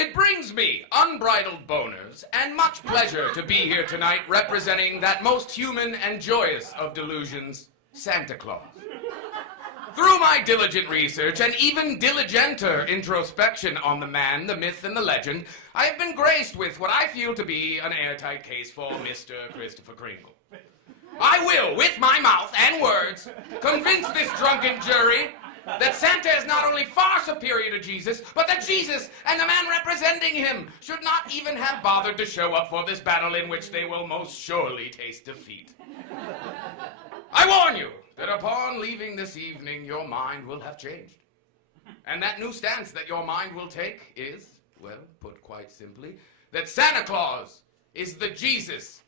It brings me unbridled boners and much pleasure to be here tonight representing that most human and joyous of delusions, Santa Claus. Through my diligent research and even diligenter introspection on the man, the myth, and the legend, I have been graced with what I feel to be an airtight case for Mr. Christopher Kringle. I will, with my mouth and words, convince this drunken jury that Santa is not only far superior to Jesus, but that Jesus and the man representing him should not even have bothered to show up for this battle in which they will most surely taste defeat. I warn you that upon leaving this evening, your mind will have changed. And that new stance that your mind will take is, well, put quite simply, that Santa Claus is the Jesus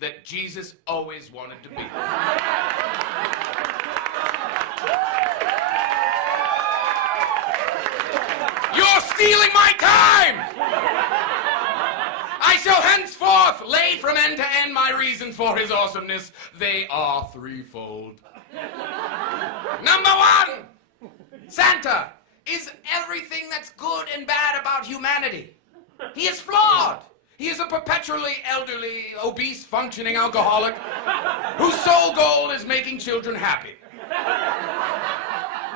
that Jesus always wanted to be. You're stealing my time! I shall henceforth lay from end to end my reasons for his awesomeness. They are threefold. Number one, Santa is everything that's good and bad about humanity. He is flawed. He is a perpetually elderly, obese, functioning alcoholic whose sole goal is making children happy.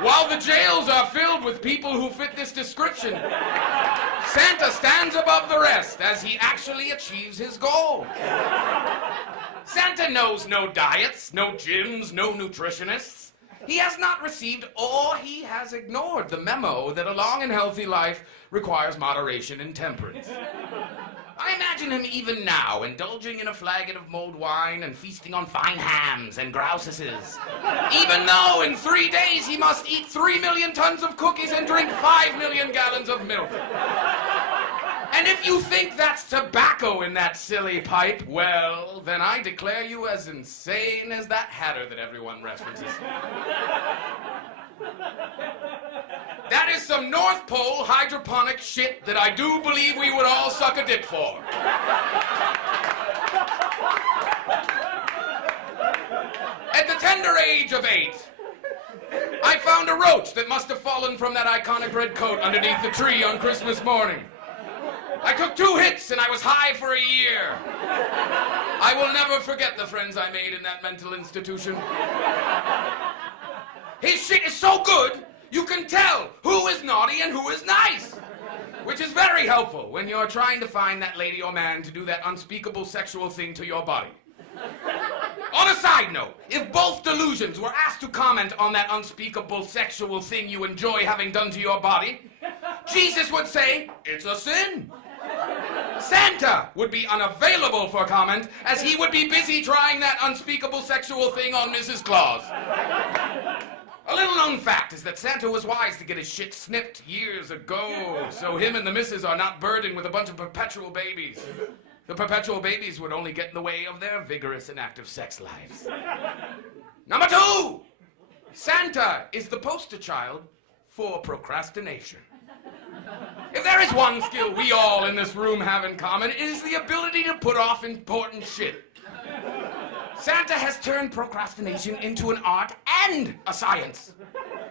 While the jails are filled with people who fit this description, Santa stands above the rest as he actually achieves his goal. Santa knows no diets, no gyms, no nutritionists. He has not received or he has ignored the memo that a long and healthy life requires moderation and temperance. I imagine him even now indulging in a flagon of mulled wine and feasting on fine hams and grousises, even though in 3 days he must eat 3 million tons of cookies and drink 5 million gallons of milk. And if you think that's tobacco in that silly pipe, well, then I declare you as insane as that hatter that everyone references. That is some North Pole hydroponic shit that I do believe we would all suck a dick for. At the tender age of 8, I found a roach that must have fallen from that iconic red coat underneath the tree on Christmas morning. I took 2 hits and I was high for a year. I will never forget the friends I made in that mental institution. His shit is so good, you can tell who is naughty and who is nice, which is very helpful when you're trying to find that lady or man to do that unspeakable sexual thing to your body. On a side note, if both delusions were asked to comment on that unspeakable sexual thing you enjoy having done to your body, Jesus would say, it's a sin. Santa would be unavailable for comment, as he would be busy trying that unspeakable sexual thing on Mrs. Claus. A little known fact is that Santa was wise to get his shit snipped years ago, so him and the missus are not burdened with a bunch of perpetual babies. The perpetual babies would only get in the way of their vigorous and active sex lives. Number 2, Santa is the poster child for procrastination. If there is one skill we all in this room have in common, it is the ability to put off important shit. Santa has turned procrastination into an art and a science.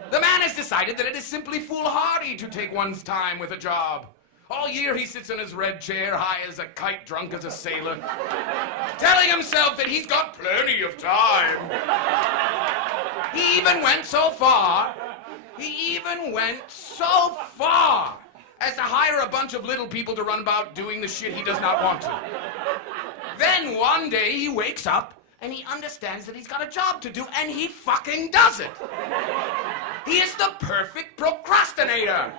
The man has decided that it is simply foolhardy to take one's time with a job. All year he sits in his red chair, high as a kite, drunk as a sailor, telling himself that he's got plenty of time. He even went so far as to hire a bunch of little people to run about doing the shit he does not want to. Then one day he wakes up and he understands that he's got a job to do, and he fucking does it. He is the perfect procrastinator.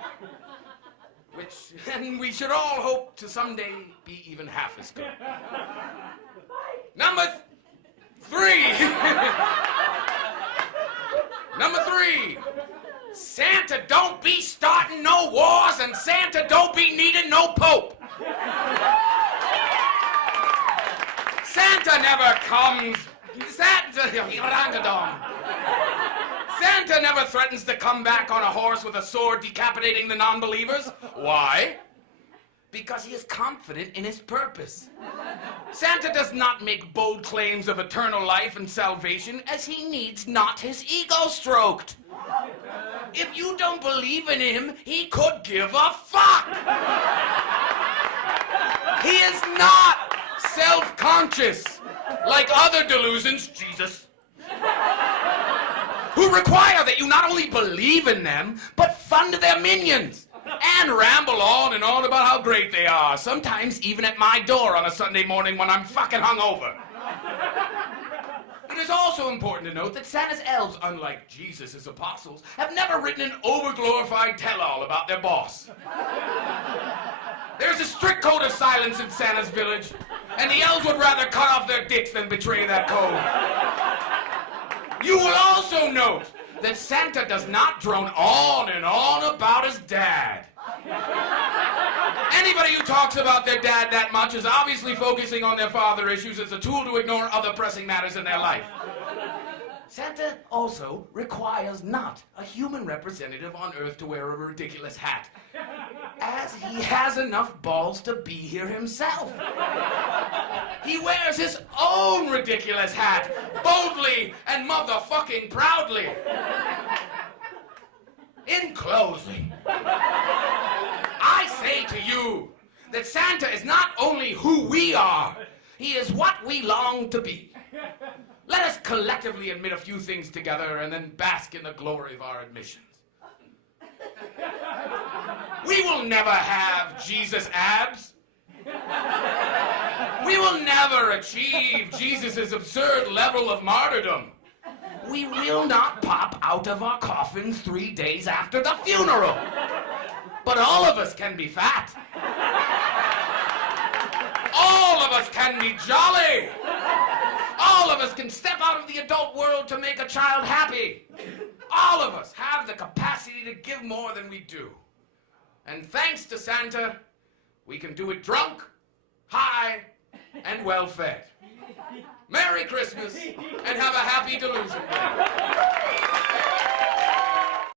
And we should all hope to someday be even half as good. Number 3. Number 3. Santa don't be starting no wars, and Santa don't be needing no pope. Santa never comes. Santa never threatens to come back on a horse with a sword decapitating the non-believers. Why? Because he is confident in his purpose. Santa does not make bold claims of eternal life and salvation, as he needs not his ego stroked. If you don't believe in him, he could give a fuck. He is not self-conscious like other delusions, Jesus, who require that you not only believe in them, but fund their minions and ramble on and on about how great they are, sometimes even at my door on a Sunday morning when I'm fucking hungover. It is also important to note that Santa's elves, unlike Jesus' apostles, have never written an overglorified tell-all about their boss. There's a strict code of silence in Santa's village, and the elves would rather cut off their dicks than betray that code. You will also note that Santa does not drone on and on about his dad. Anybody who talks about their dad that much is obviously focusing on their father issues as a tool to ignore other pressing matters in their life. Santa also requires not a human representative on Earth to wear a ridiculous hat, as he has enough balls to be here himself. He wears his own ridiculous hat, boldly and motherfucking proudly. In closing, I say to you that Santa is not only who we are, he is what we long to be. Let us collectively admit a few things together and then bask in the glory of our admissions. We will never have Jesus abs. We will never achieve Jesus' absurd level of martyrdom. We will not pop out of our coffins 3 days after the funeral. But all of us can be fat. All of us can be jolly. All of us can step out of the adult world to make a child happy. All of us have the capacity to give more than we do. And thanks to Santa, we can do it drunk, high, and well-fed. Merry Christmas, and have a happy delusion.